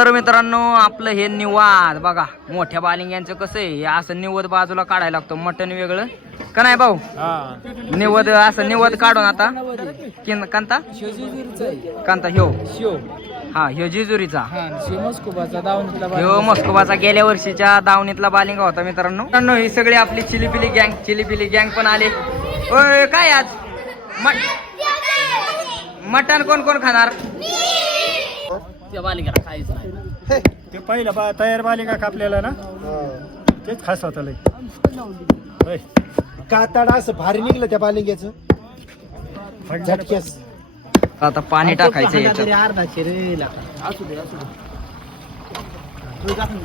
तर मित्रांनो आपलं हे निवाद बघा मोठ्या बालिंग्यांचं कसं आहे? हे असं निवद बाजूला काढायला लागतं मटण वेगळं. का नाही भाऊ? निवद असं निवद काढून आता. किन- कांता? कांता ह्यो. हा ह्यो जिजुरीचा. ह्यो मस्कोबाचा गेल्या वर्षीच्या दावणीतला बालिंगा होता मित्रांनो. मित्रांनो ही सगळी आपली चिलीपिली गँग चिलीपिली गँग पण आले. ओय काय आज? मट- मटण कोण कोण खाणार? ते पहिलं बा तयार बालिका कापलेला ना? तेच खास होतं लय. होय. कातड असं भारी निघलं त्या बालिंग्याचं झटक्यास. आता पाणी टाकायचं याच्यात.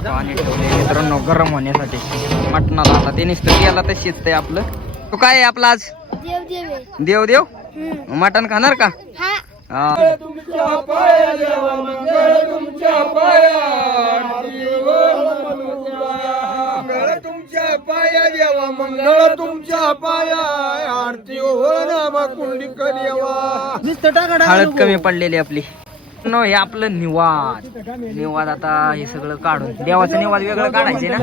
पाणी ठेवले मित्रांनो गरम होण्यासाठी. मटणाला आता ते नुसतं गेला तर शिजतंय आपलं. तो काय आहे आपला आज? देव देव. देव देव. मटण खाणार का? हा. हा. तुमच्या पाया देवा मंगळ तुमच्या पाया आरती हो नामा कुंडी देवा हळद कमी पडलेली आपली. नो हे आपलं निवाद. निवाद आता हे सगळं काढून. देवाचं निवाद वेगळं काढायचे ना?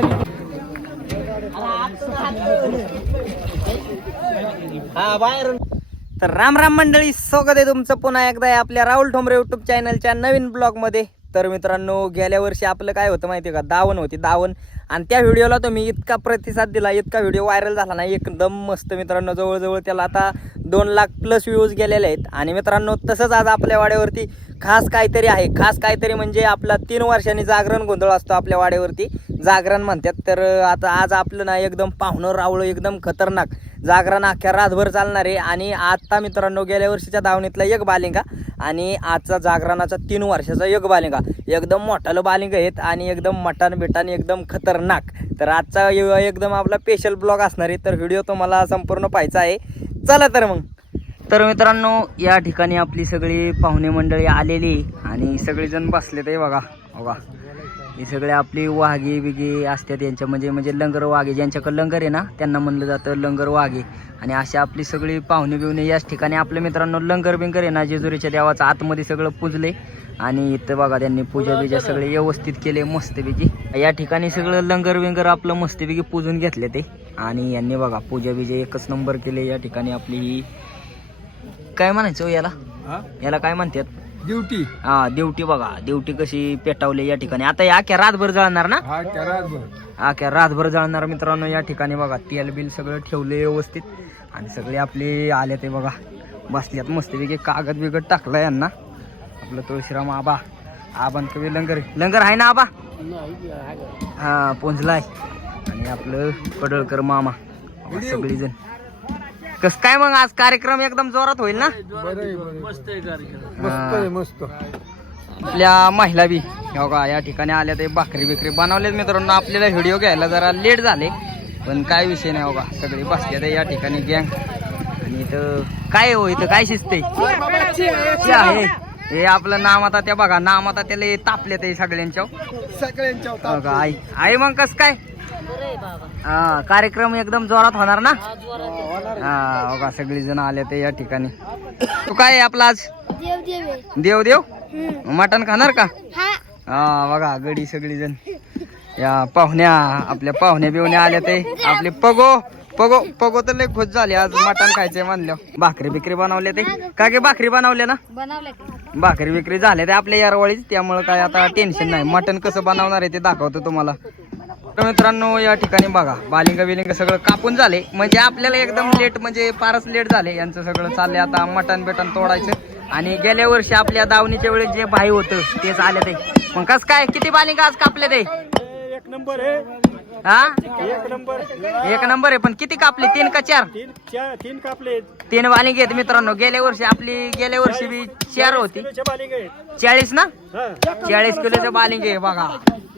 तर राम राम मंडळी स्वागत आहे तुमचं पुन्हा एकदा आहे आपल्या राहुल ठोंबरे युट्यूब चॅनलच्या नवीन ब्लॉगमध्ये तर मित्रांनो गेल्या वर्षी आपलं काय होतं माहिती आहे का? दावण होती दावण. आणि त्या व्हिडिओला तुम्ही इतका प्रतिसाद दिला इतका व्हिडिओ व्हायरल झाला ना एकदम मस्त मित्रांनो जवळजवळ त्याला आता दोन लाख प्लस व्ह्यूज गेलेले आहेत. आणि मित्रांनो तसंच आज आपल्या वाड्यावरती खास काहीतरी आहे. खास काहीतरी म्हणजे आपला तीन वर्षांनी जागरण गोंधळ असतो आपल्या वाड्यावरती. जागरण म्हणतात. तर आता आज आपलं ना एकदम पाहुणं रावळं एकदम खतरनाक. जागरण अख्ख्या रातभर चालणार आहे. आणि आत्ता मित्रांनो गेल्या वर्षीच्या धावणीतला एक बालिंगा आणि आजचा जागरणाचा तीन वर्षाचा एक बालिंगा. एकदम मोठालं बालिंग आहेत आणि एकदम मटान बिटान एकदम खतरनाक. तर आजचा एकदम आपला स्पेशल ब्लॉग असणार आहे. तर व्हिडिओ तुम्हाला संपूर्ण पाहायचा आहे. चला तर मग. तर मित्रांनो या ठिकाणी आपली सगळी पाहुणे मंडळी आलेली आणि सगळेजण बसले ते बघा. बघा. हे सगळे आपली वाघे बिगे असतात यांच्या म्हणजे म्हणजे लंगर वाघे ज्यांच्याकडे लंगर आहे ना त्यांना म्हणलं जातं लंगर वाघे. आणि अशी आपली सगळी पाहुणे बिवणे याच ठिकाणी. आपल्या मित्रांनो लंगर बिंगर आहे ना जेजुरीच्या देवाचं आतमध्ये सगळं पूजले आणि इथं बघा त्यांनी पूजा बिजा सगळे व्यवस्थित केले मस्तपैकी. या ठिकाणी सगळं लंगर बिंगर आपलं मस्तपैकी पूजून घेतले ते. आणि यांनी बघा पूजा बिजा एकच नंबर केले या ठिकाणी आपली ही काय म्हणायचं हो याला? याला काय म्हणतात? ड्युटी. हा ड्युटी बघा. ड्युटी कशी पेटावली या ठिकाणी. आता या अख्या रातभर जळणार ना? हा त्याला अख्या रातभर जळणार मित्रांनो या ठिकाणी बघा. तेल बिल सगळं ठेवले व्यवस्थित. आणि सगळे आपले आले ते बघा. बसल्यात मस्तपैकी कागद बिगद टाकलं यांना. आपलं तुळशीराम आबा. आबान कवी लंगर लंगर आहे ना आबा? हा पोंचलाय आणि आपलं कडळकर मामा. सगळीजण. कस काय मग आज कार्यक्रम एकदम जोरात होईल ना? मस्त आहे मस्त आपल्या महिला बी हो का या ठिकाणी आल्या ते भाकरी बिकरी बनवलेत मित्रांनो. आपल्याला व्हिडिओ घ्यायला जरा लेट झाले पण काय विषय नाही हो का. सगळी बसल्या ते या ठिकाणी गँग आणि इथं काय हो इथं काय शिजते आहे. हे आपलं नाम आता त्या बघा नाम आता त्याला तापले ते सगळ्यांच्या सगळ्यांच्या हो आई मग कस काय? हा कार्यक्रम एकदम जोरात होणार ना? हा हो का सगळी जण आले ते या ठिकाणी. तू काय आहे आपला आज? देव देव. मटण खाणार का? हा. हा बघा गडी सगळी जण या पाहुण्या आपल्या पाहुण्या बिवण्या आल्या ते. आपले पगो पगो पगो तर लय खुश झाले आज मटण खायचंय म्हणलं. भाकरी बिकरी बनवले ते. का गे भाकरी बनवले ना? का. भाकरी बिकरी झाले ते आपल्या यारवाळीच. त्यामुळे काय आता टेन्शन नाही. मटण कसं बनवणार आहे ते दाखवतो तुम्हाला. तर मित्रांनो या ठिकाणी बघा बालिंग बिलिंग सगळं कापून झाले. म्हणजे आपल्याला एकदम लेट म्हणजे फारच लेट झाले. यांचं सगळं चाललंय आता मटण बिटन तोडायचं. आणि गेल्या वर्षी आपल्या दावणीच्या वेळेस जे भाई होतं तेच आले ते. मग कस काय? किती बालिंग आज कापले ते? एक नंबर आहे. हा? एक नंबर एक नंबर आहे पण किती कापले? तीन का चार? तीन चार तीन कापले. तीन बालिंगे आहेत मित्रांनो. गेल्या वर्षी आपली गेल्या वर्षी बी चार होती. किलोच्या बालिका आहेत चाळीस ना? हा. चाळीस किलोचं बालिंग आहे बघा.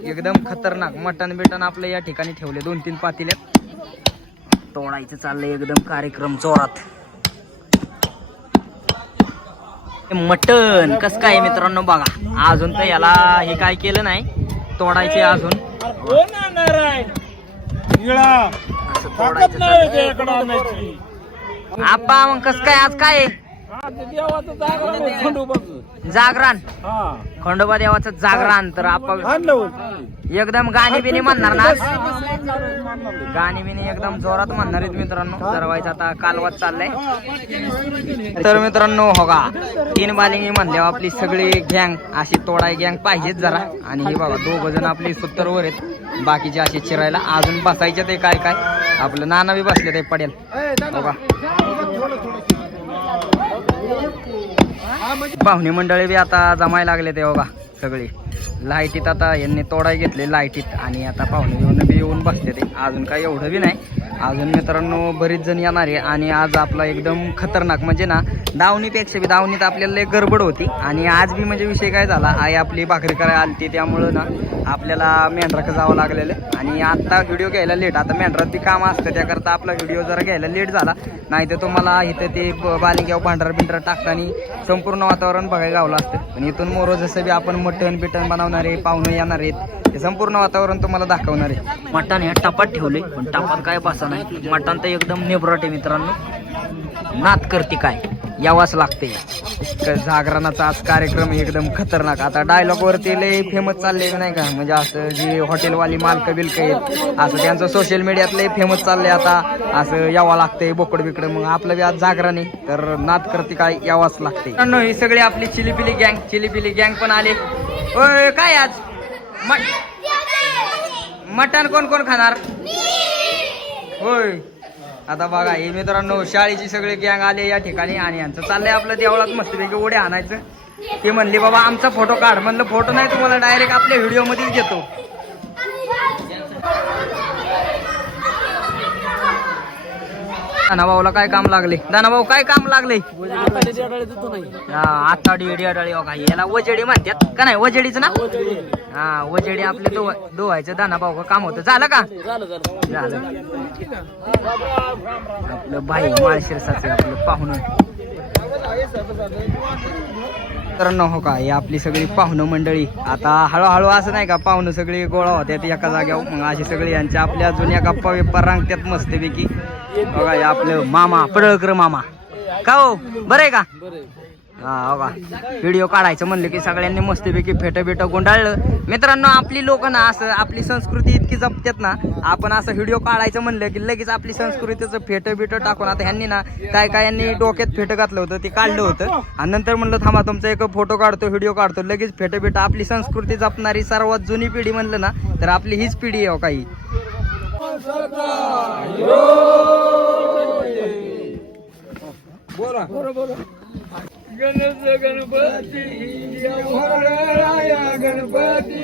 एकदम खतरनाक मटन बिटन आपलं या ठिकाणी ठेवले. दोन तीन पातेल्यात तोडायचं चाललंय एकदम कार्यक्रम जोरात. मटन कस काय आहे मित्रांनो बघा. अजून तर याला हे काय केलं नाही. तोडायचे अजून. आप्पा मग कस काय? आज काय? हा, देवाचं जागरण. हा. खंडोबा देवाचं जागरण तर आपण एकदम गाणी बिनी म्हणणार ना? गाणी बिनी एकदम जोरात म्हणणार आहेत मित्रांनो. ठरवायचं आता कालवात चाललंय. तर मित्रांनो हो का तीन बालिंगी म्हणल्यावर आपली सगळी गँग अशी तोडाय गँग पाहिजेच जरा. आणि हे बघा दोघ जण आपली सुत्तरवर आहेत. बाकीचे असे चिरायला अजून बसायचे ते काय काय. आपलं नाना बी बसले ते पडेल. हो का? म्हणजे पाहुणे मंडळी बी आता जमायला लागले ते बघा सगळी. लाईटीत आता यांनी तोडाय घेतले लाईटीत आणि आता पाहुणे येऊन बी येऊन बसते ते. अजून काय एवढं बी नाही. अजून मित्रांनो बरीच जण येणार आहे आणि आज आपला एकदम खतरनाक म्हणजे ना दावणीपेक्षा बी दावणीत आपल्याला एक गडबड होती. आणि आज बी म्हणजे विषय काय झाला आई आपली भाकरी करायला आलती त्यामुळं ना आपल्याला मेंढराकडे जावं लागलेलं. आणि आत्ता व्हिडिओ घ्यायला लेट आता मेंढरात बी काम असतं त्याकरता आपला व्हिडिओ जरा घ्यायला लेट झाला. नाही तर तुम्हाला इथं ते ब- बालिंग्यावर बिंडर टाकताना संपूर्ण वातावरण बघायला गावलं असतं. पण इथून मोरो जसं बी आपण मटण बिटन बनवणारे पाहुणे येणार आहेत हे संपूर्ण वातावरण तुम्हाला दाखवणार आहे. मटण ह्या टपात ठेवले पण टपात काय बसा नाही मटण तर एकदम नेबरट मित्रांनो. नात करते काय? यावाच लागते. जागरणाचा आज कार्यक्रम एकदम खतरनाक. आता डायलॉग वरती लय फेमस चालले नाही का? म्हणजे असं जे हॉटेलवाली मालक बिलक आहेत असं त्यांचं सोशल मीडियात लय फेमस चाललंय आता. असं यावं लागतंय बोकड बिकड. मग आपलं बी आज जागरण आहे तर नात करते काय? यावाच लागते. ही सगळी आपली चिलीपिली गँग चिलीपिली गँग पण आले. काय आज? मट- मटण कोण कोण खाणार? होय. आता बघा हे मित्रांनो शाळेची सगळे गँग आले या ठिकाणी आणि यांचं चाललंय आपलं देवळात मस्तपैकी उड्या आणायचं. ते म्हणले बाबा आमचा फोटो काढ. म्हणलं फोटो नाही तुम्हाला डायरेक्ट आपल्या व्हिडिओ मध्येच घेतो. दानाभाऊला काय काम लागले? दानाभाऊ काय काम लागले? आता डिडी अडाळी हो याला वजेडी म्हणतात. का नाही? वजेडीच ना? हा वजेडी आपले धुवायचं दोहायचं दानाभाऊ काम होतं. झालं का? झालं. आपलं बाई माळशिरसाचं आपलं पाहुणं. मित्रांनो हो का ही आपली सगळी पाहुणं मंडळी. आता हळूहळू असं नाही का पाहुणं सगळी गोळा होत्यात एका जाग्यावर मग अशी सगळी यांच्या आपल्या जुन्या गप्पा बिप्पा रांगत्यात मस्तपैकी. हो बघा आपलं मामा पडळकर मामा. का हो? बरं आहे का? हा हो का? व्हिडिओ काढायचं म्हणलं की सगळ्यांनी मस्तपैकी फेट बेट गुंडाळलं. मित्रांनो आपली लोक ना असं आपली संस्कृती इतकी जपतात ना आपण असं व्हिडिओ काढायचं म्हणलं की लगेच आपली संस्कृतीचं फेट बिट टाकून आता ह्यांनी ना काय काय यांनी डोक्यात फेट घातलं होतं ते काढलं होतं. आणि नंतर म्हणलं थांबा तुमचा एक फोटो काढतो व्हिडिओ काढतो लगेच फेट बिट. आपली संस्कृती जपणारी सर्वात जुनी पिढी म्हणलं ना तर आपली हीच पिढी आहे हो, हो गणपती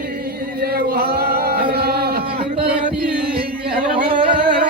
मंगळ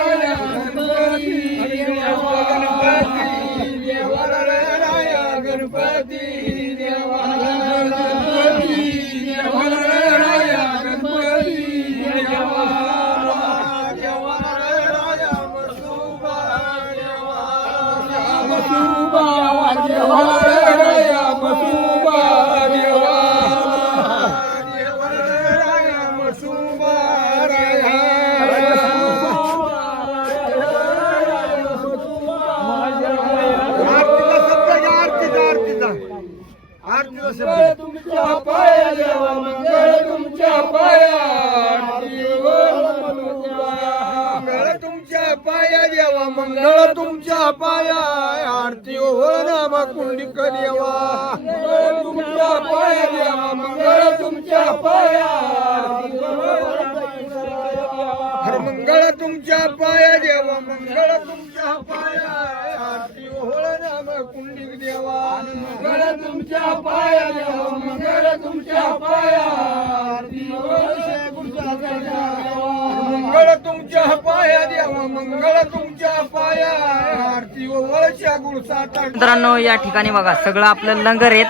मित्रांनो या ठिकाणी बघा सगळं आपलं लंगर आहेत.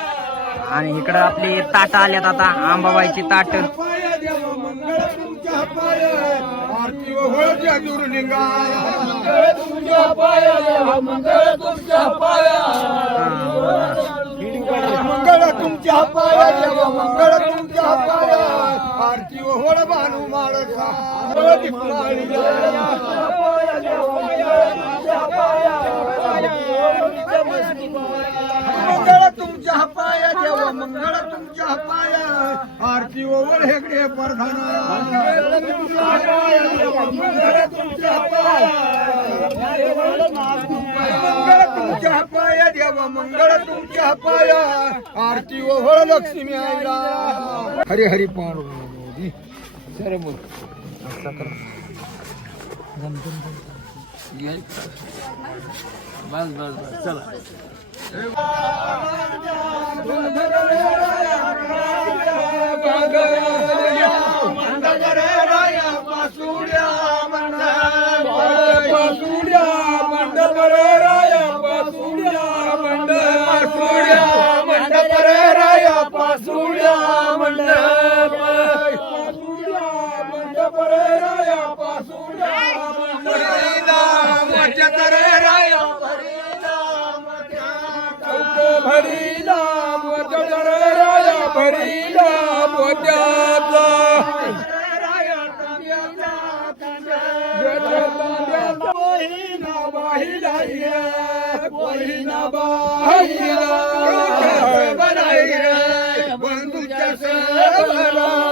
आणि इकडं आपली ताट आल्यात आता आंबाबाईची ताट. पाया देवा मंगळ तुमच्या पाया आरती मंगळ तुमच्या पाया देवा मंगळ तुमच्या पाया पाया देवा मंगळ तुमच्या आरती ओवळ बाणू माळसा मंगळ मंगळ तुमच्या पाया तुमच्या पाया देवा मंगळ तुमच्या पाया आरती ओवळ लक्ष्मी परधाना मंगळ तुमच्या पाया देवा मंगळ तुमच्या बस बस तुमच्या पाया देवा मंगळ पाया आरती ओवळ लक्ष्मी आईला हरी हरी पार्वती सर बोल भरीला राया बाहिला बंधूच्या सबला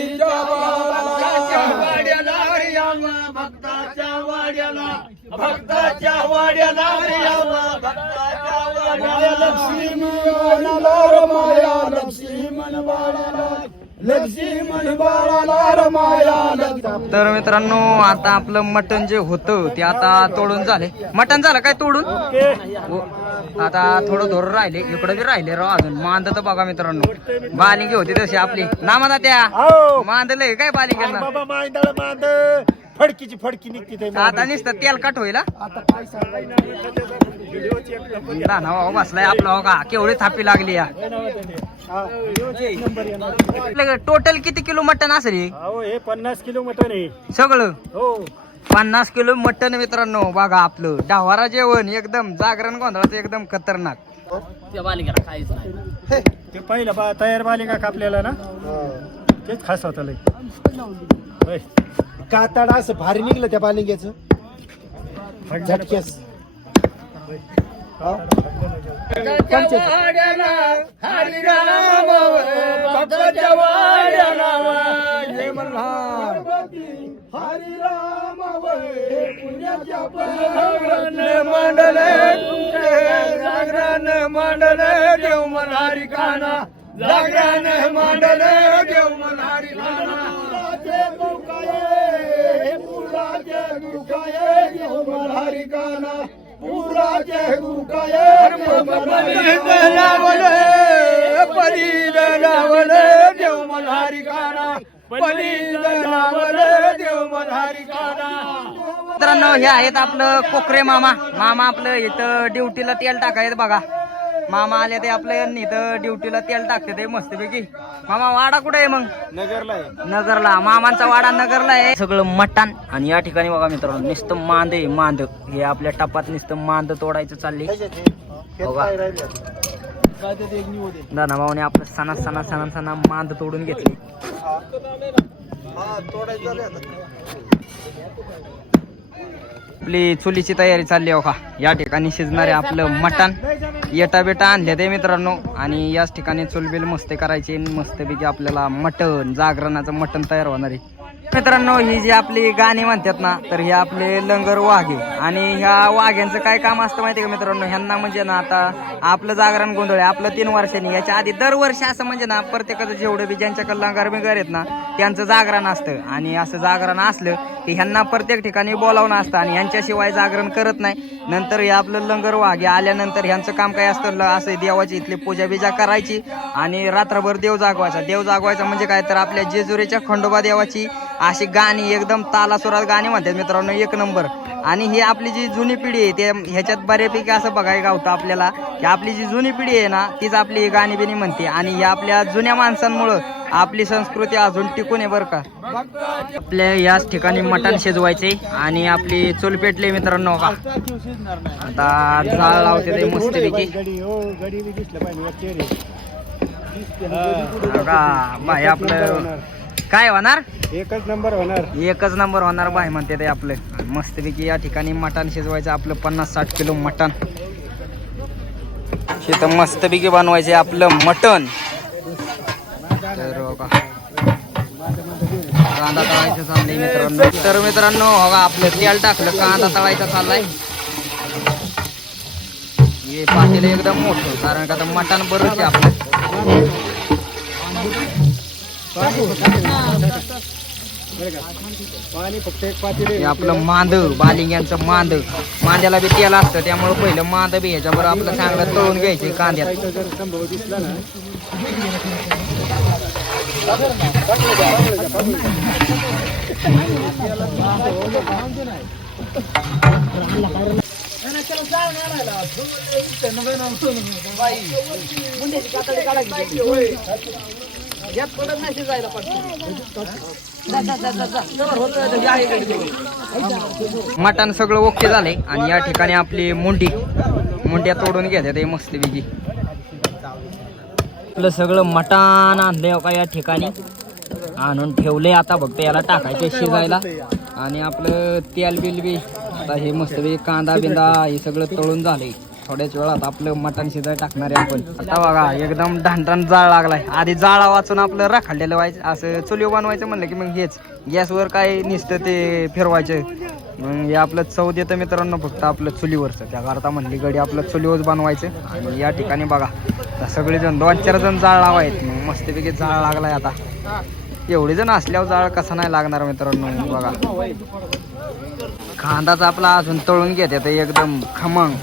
भक्ताच्या वाड्याला लक्ष्मी रमाया लक्ष्मण बाळाला. लक्ष्मण बाळाला रमाया तर मित्रांनो आता आपलं मटण जे होतं ते आता तोडून झाले. मटण झालं काय तोडून. आता थोडं धोर राहिले इकडे बी राहिले राव अजून. मांद तर बघा मित्रांनो. बालिंगी होती तशी आपली. नामा त्या. हो. मांदलंय काय बालिंग्यांना बाबा मांदळ मांद. फडकीची फडकी निघते ते. आता नुसतं तेल काट होईल हा? नंबर दाना हो बसलाय आपला हो का? केवढी थापी लागली या. हा, नंबर येणार टोटल किती किलो मटण असेल हे? अहो हे पन्नास किलो मटन आहे. सगळं? हो. पन्नास किलो मटण मित्रांनो बघा आपलं. डावारा जेवण एकदम जागरण गोंधळाचं एकदम खतरनाक. ते पहिलं बा तयार बालिका कापलेला ना? तेच खास होतं लय. होय. कातडा असं भारी निघलं त्या बालिंग्याच. झटक्यास. मंडले देव मल्हारी काना जागरण मंडले देव मल्हारी काना. पुराचे दुखाये देव मल्हारी काना पुराचे दुखाये परी जनावले परी जनावले देव मल्हारी काना परी जनावले देव मल्हारी काना मित्रांनो हे आहेत आपलं कोकरे मामा. मामा आपलं इथं ड्युटीला तेल टाकायचं बघा. मामा आले ते आपलं इथं ड्युटीला तेल टाकते ते मस्तपैकी. मामा वाडा कुठे आहे मग? नगरला नगरला. मामांचा वाडा नगरला आहे. सगळं मटण आणि या ठिकाणी बघा मित्रांनो नुसतं मांद आहे मांद. हे आपल्या टपात नुसतं मांद तोडायचं चालले बघा. दादा भाऊने आपलं सणा सणा सणा सणा मांद तोडून घेतली. आपली चुलीची तयारी चालली आहे हो का? या ठिकाणी शिजणारे आपलं मटण. येटा बेटा आणले ते मित्रांनो. आणि याच ठिकाणी चुलबिल मस्ते करायची मस्तपैकी आपल्याला मटण जागरणाचं मटण तयार होणार आहे. मित्रांनो ही जी आपली गाणी म्हणतात ना तर हे आपले लंगर वाघे. आणि ह्या वाघ्यांचं काय काम असतं माहिती का मित्रांनो? ह्यांना म्हणजे ना आता आपलं जागरण गोंधळ आहे. आपलं तीन वर्षांनी. याच्या आधी दरवर्षी असं म्हणजे ना प्रत्येकाचं जेवढं बी ज्यांच्याकडे लंगर बिंगर आहेत ना त्यांचं जागरण असतं. आणि असं जागरण असलं की ह्यांना प्रत्येक ठिकाणी बोलावणं असतं आणि ह्यांच्याशिवाय जागरण करत नाही. नंतर हे आपलं लंगर वाघे आल्यानंतर ह्यांचं काम काय असतं? ल- असं देवाची इथली पूजा बिजा करायची आणि रात्रभर देव जागवायचा. देव जागवायचा म्हणजे काय? तर आपल्या जेजुरीच्या खंडोबा देवाची अशी गाणी एकदम तालासुरात गाणी म्हणतात मित्रांनो एक नंबर. आणि ही आपली जी जुनी पिढी आहे ते ह्याच्यात बऱ्यापैकी असं बघायला गावतं आपल्याला की आपली जी जुनी पिढी आहे ना तीच आपली ही गाणी बिणी म्हणते. आणि या आपल्या जुन्या माणसांमुळं आपली संस्कृती अजून टिकून आहे बरं का. आपल्या याच ठिकाणी मटण शिजवायचे आणि आपली चूल पेटली मित्रांनो का आता जाळ लावते ते मस्तपैकी. गडी गडी बी दिसलं पाहिजे वर चेहरे. बघा बाई आपलं काय होणार? एकच नंबर होणार. एकच नंबर होणार बाय म्हणते ते आपलं. मस्तपैकी या ठिकाणी मटण शिजवायचं आपलं पन्नास साठ किलो मटण. शेत मस्तपैकी बनवायचे आपलं मटण. तर का कांदा तळायचं चाललंय मित्रांनो. तर मित्रांनो हो का आपलं तेल टाकलं. कांदा तळायचा चाललाय. हे पातेलं एकदम मोठं कारण का आता मटण बरंच आहे आपलं. आपलं मांद बालिंग्यांचं मांद. मांद्याला बी तेल असतं त्यामुळे पहिलं मांद बी ह्याच्याबरोबर आपलं चांगलं तळून घ्यायचे कांद्यात. खायचा मटण सगळं ओके झालंय आणि या ठिकाणी आपली मुंडी मुंड्या तोडून घेतात मस्त मस्तपैकी. आपलं सगळं मटण आणलंय हो का या ठिकाणी. आणून ठेवलंय आता फक्त याला टाकायचं शिजायला. आणि आपलं तेल बिल बी आता हे मस्त कांदा बिंदा हे सगळं तळून झालंय. थोड्याच वेळात आपलं मटण शिजाय टाकणार आहे आपण. आता बघा एकदम ढांढण जाळ लागलाय. आधी जाळा वाचून आपलं राखाडलेलं व्हायचं असं चुली बनवायचं म्हणलं की मग हेच. गॅसवर काय निसतं ते फिरवायचं. मग हे आपलं चव देतं मित्रांनो फक्त आपलं चुलीवरचं. त्या करता म्हणली गडी आपलं चुलीवर बनवायचं. आणि या ठिकाणी बघा सगळेजण दोन चार जण जाळ लावायत. मग मस्तपैकी जाळ लागलाय आता. एवढे जण असल्यावर जाळ कसा नाही लागणार मित्रांनो बघा. कांदाच आपला अजून तळून घेते एकदम खमंग.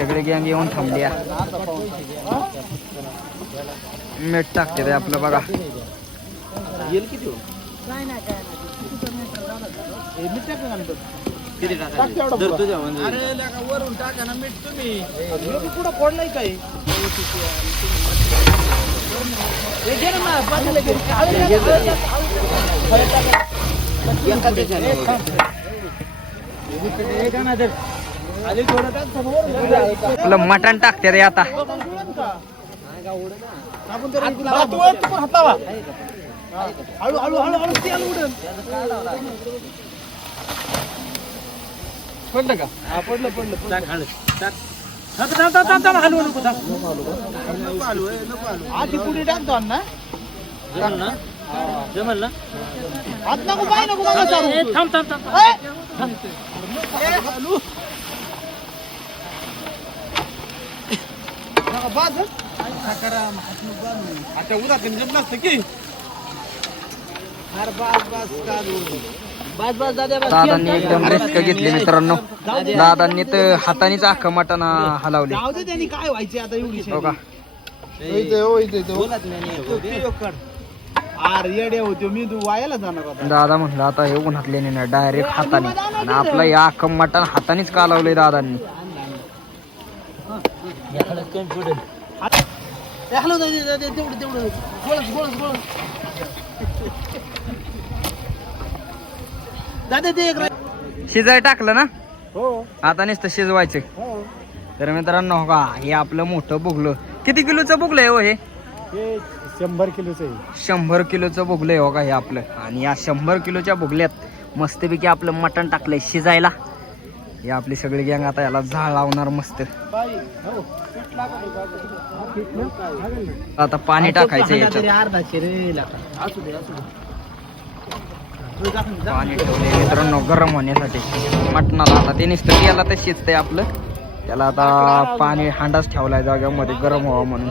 सगळे गँग येऊन थांबल्या मीठ टाकते ते आपलं बघा. आपलं मटण टाकते रे आता. पडलं का? पडलं पडलं. आधी पुढे टाकतो अण्णा आत नको पाय नको थांब थांब थांब बाद हं. आता उद्या गंजत नसतं की. अरे बास बास चालू. बास बास दादा बास. दादांनी एकदम रिस्क घेतली मित्रांनो. दादांनी तर हातानेच अख्खं मटण हलवले. जाऊ दे त्यांनी काय व्हायचे आता एवढी हो का? अरे येडे होते मी तू वायाला जाणार होता. दादा म्हणलं आता हे उन्हातले नाही डायरेक्ट हाताने. आणि आपलं हे अख्खं मटण हातानेच कालवलंय दादांनी. ए, हॅलो दादा दादा तेवढं तेवढं. गोळस गोळस गोळस दादा ते एक शिजाय टाकलं ना? हो. आता नुसतं शिजवायचं. हो. तर मित्रांनो हो का हे आपलं मोठं बुगलं. किती किलोचं बुगलं आहे हो हे? हे शंभर किलोचं आहे. शंभर किलोचं बुगलं आहे हो का हे आपलं. आणि या शंभर किलोच्या बुगल्यात मस्तपैकी आपलं मटण टाकलंय शिजायला. हे आपली सगळी गँग आता याला झाड लावणार मस्त आता पाणी टाकायचं पाणी ठेवले मित्रांनो गरम होण्यासाठी मटणाला आता ते निसत याला ते शिजतंय आपलं त्याला आता पाणी हांडाच ठेवलाय जाग्यामध्ये गरम व्हावं म्हणून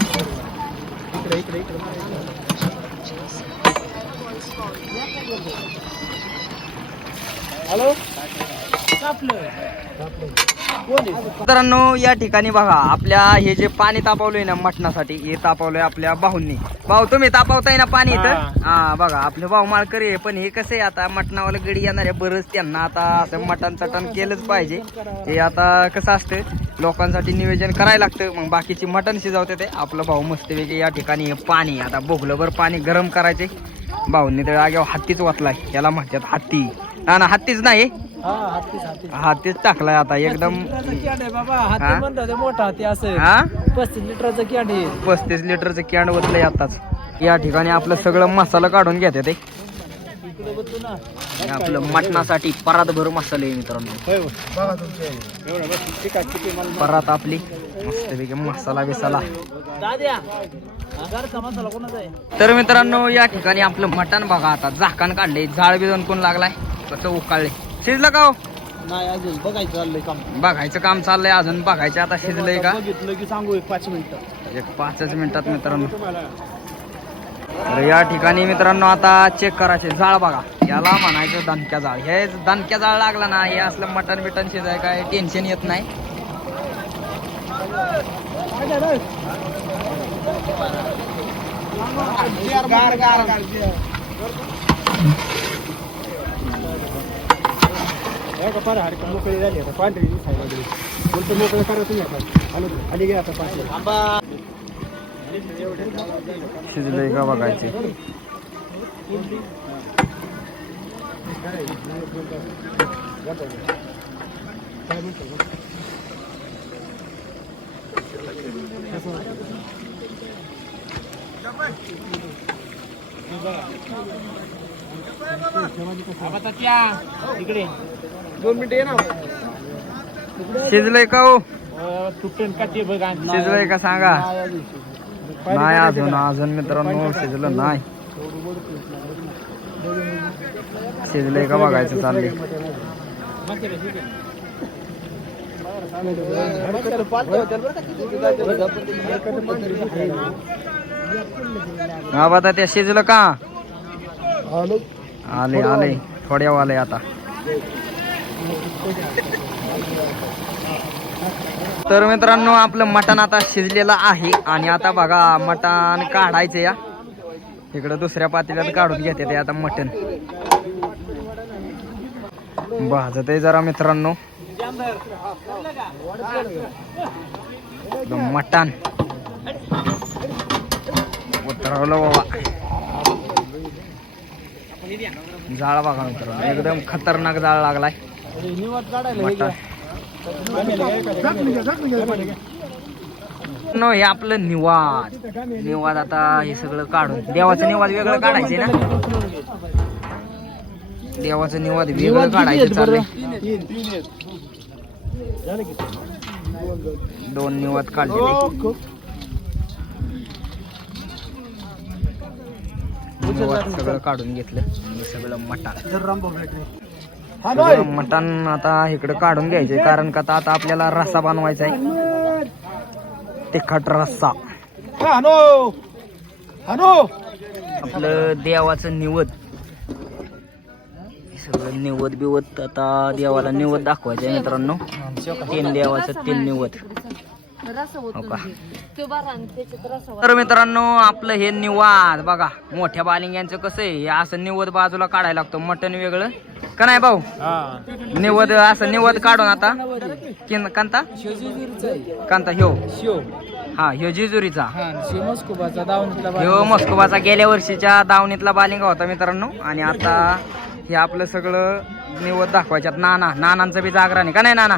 मित्रांनो या ठिकाणी बघा आपल्या हे जे पाणी तापवलंय ना मटणासाठी हे तापवलंय आपल्या भाऊंनी. भाऊ तुम्ही तापवताय ना पाणी इथं? हा. बघा आपले भाऊ माळकरी आहे पण हे कसं आहे आता मटणावाला गडी येणार आहे बरंच त्यांना. आता असं मटण चटण केलंच पाहिजे. हे आता कसं असतं लोकांसाठी नियोजन करायला लागतं मग बाकीची मटण शिजवते ते. आपलं भाऊ मस्तपैकी या ठिकाणी हे पाणी आता भोगलंभर पाणी गरम करायचे. भाऊंनी तर जागेवर हत्तीच वाचलाय याला म्हणतात हत्ती. ना ना हत्तीच नाही? हातीच टाकलाय आता एकदम हा? मोठा हाती हा? पस्तीस लिटरचं कॅट आहे. पस्तीस लिटरचं ओतलंय आताच. या ठिकाणी आपलं सगळं मसाला काढून घेते ते. हे आपलं मटणासाठी परातभर मसाले आहे मित्रांनो. मला परात आपली. मस्तपैकी मसाला बिसाला. तर मित्रांनो या ठिकाणी आपलं मटण बघा आता. झाकण काढले झाड बिजून कोण लागलाय? कसं उकाळले शिजलं का हो? नाही अजून बघायचं चाललंय काम. बघायचं काम चाललंय. अजून बघायचं आता शिजलंय की? सांगू एक पाच मिनिटं. एक पाचच मिनिटात मित्रांनो. तर या ठिकाणी मित्रांनो आता चेक करायचे. जाळ बघा. याला म्हणायचं दणक्या जाळ. हे दणक्या जाळ लागला ना हे असलं मटन बिटन शिजाय काय टेन्शन येत नाही. झाली आता पांढरी शिजलंय का बघायचे? इकडे दोन मिनिटं ये ना शिजलंय का हो? तुटून काठी बघ शिजलंय का सांगा? नाही अजून अजून मित्रांनो शिजलं नाही. शिजलंय का बघायचं चाललंय. हा त्या शिजलं का? आले. आले थोड्या आले आता. तर मित्रांनो आपलं मटण आता शिजलेलं आहे. आणि आता बघा मटण काढायचं या. इकडं दुसऱ्या पातेल्यात काढून घेते ते आता मटण. भाजत आहे जरा मित्रांनो. मटण. उतरवलं बाबा. जाळ बघा मित्रांनो एकदम खतरनाक जाळ लागलाय. मटण. नो हे आपलं निवाद निवाद आता हे सगळं काढून. देवाचं निवाद वेगळं काढायचे ना? देवाचं निवाद वेगळं काढायचं चाललंय. दोन निवाद काढले निवाद सगळं काढून घेतलं. सगळं मटार. सगळं मटण आता इकडे काढून घ्यायचे कारण का आता आपल्याला रस्सा बनवायचा आहे. तिखट रस्सा. हॅलो. हॅलो. आपलं देवाचं निवद. सगळं निवद बिवद आता देवाला निवद दाखवायचं आहे मित्रांनो. तीन देवाचं तीन निवद. तर मित्रांनो आपलं हे निवाद बघा मोठ्या बालिंग्यांचं कसं आहे हे असं निवद बाजूला काढायला लागतं मटण वेगळं. का नाही भाऊ? निवद असं निवद काढून आता. किन कांता? कांता ह्यो. शिव हा ह्यो जिजुरीचा. हा शिव मस्कोबाचा दावणीतला ह्यो मस्कोबाचा गेल्या वर्षीच्या दावणीतला बालिंगा होता मित्रांनो. आणि आता हे आपलं सगळं निवद दाखवायच्यात नाना नानांचं बी जागरण आहे का नाही नाना?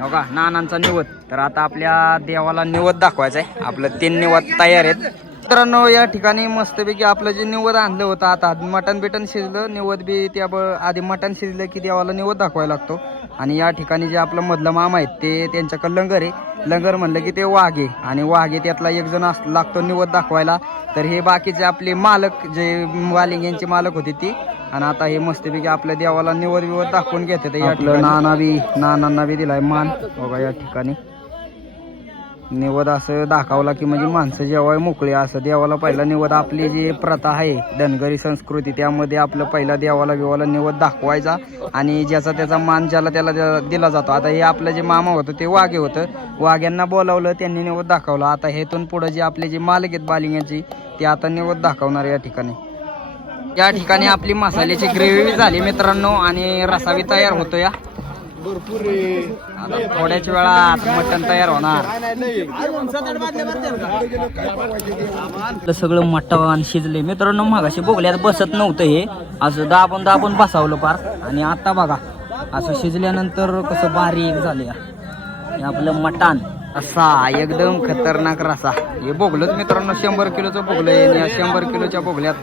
हो का? नानांचा निवद तर आता आपल्या देवाला निवद दाखवायचा आहे आपलं तीन निवद तयार आहेत. मित्रांनो या ठिकाणी मस्तपैकी आपलं जे निवद आणलं होतं आता मटण बिटन शिजलं. निवद बी त्या आधी मटण शिजलं की देवाला निवद दाखवायला लागतो. आणि या ठिकाणी जे आपलं मधलं मामा आहेत ते त्यांच्याकडं लंगर आहे. लंगर म्हणलं की ते वाघे आणि वाघे त्यातला एक जण अस लागतो निवड दाखवायला. तर हे बाकीचे आपले मालक जे वालिंग यांचे मालक होते ती आणि आता हे मस्तपैकी आपल्या देवाला निवड विवड दाखवून घेते या ठिकाणी. नाना बी नानांना बी दिलाय मान. बघा या ठिकाणी. निवद असं दाखवला की म्हणजे माणसं जेव्हा मोकळी असं देवाला पहिला निवद आपली जी प्रथा आहे धनगरी संस्कृती त्यामध्ये आपलं पहिला देवाला बिवाला निवद दाखवायचा आणि ज्याचा त्याचा मान ज्याला त्याला दिला जातो. आता हे आपलं जे मामा होतं ते वाघे होतं. वाघ्यांना बोलावलं त्यांनी निवद दाखवला. आता हेतून पुढे जे आपले जे मालक आहेत बालिंग्यांची ते आता निवद दाखवणार या ठिकाणी. या ठिकाणी आपली मसाल्याची ग्रेव्ही झाली मित्रांनो आणि रसावी तयार होतो या भरपूर आता थोड्याच वेळात मटण तयार होणार. सगळं मटण शिजले मित्रांनो मगाशी बोगल्यात बसत नव्हतं हे. असं दाबून दाबून बसावलं पार आणि आता बघा असं शिजल्यानंतर कसं बारीक झालं या. आपलं मटण. असा एकदम खतरनाक रसा. हे बोगलंच मित्रांनो शंभर किलोचं बोगलं आहे आणि या शंभर किलोच्या बोगल्यात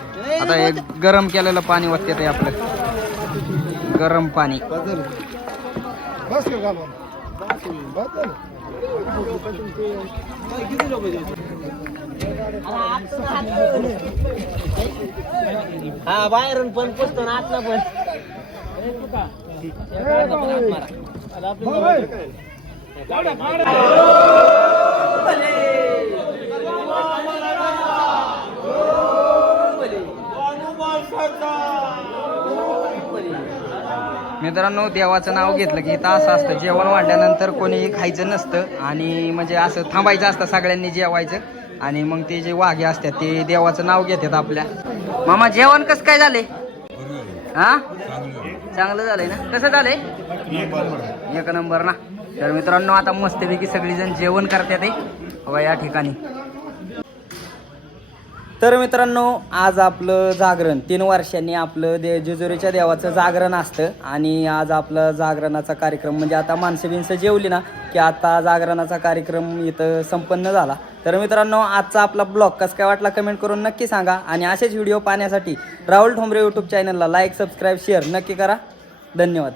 आता हे गरम केलेलं पाणी वाटते ते आपलं. गरम पाणी. हा बाहेरून पण पुसतो ना आतला पण. मित्रांनो देवाचं नाव घेतलं की इथं असं असतं. जेवण वाढल्यानंतर कोणीही खायचं नसतं आणि म्हणजे असं थांबायचं असतं सगळ्यांनी जेवायचं. आणि मग ते जे वाघे असतात ते देवाचं नाव घेतात आपल्या. मामा जेवण कसं काय झालंय? हा? चांगलं झालंय ना? कसं झालंय? एक नंबर ना? तर मित्रांनो आता मस्तपैकी सगळीजण जेवण करतात हे. बघा या ठिकाणी. तर मित्रांनो आज आपलं जागरण. तीन वर्षांनी आपलं दे जेजुरीच्या देवाचं जागरण असतं. आणि आज आपलं जागरणाचा कार्यक्रम म्हणजे आता माणसं बिनसं जेवली ना की आता जागरणाचा कार्यक्रम इथं संपन्न झाला. तर मित्रांनो आजचा आपला ब्लॉग कसं काय वाटला कमेंट करून नक्की सांगा. आणि असेच व्हिडिओ पाहण्यासाठी राहुल ठोंबरे यूट्यूब चॅनलला लाईक सबस्क्राईब शेअर नक्की करा. धन्यवाद.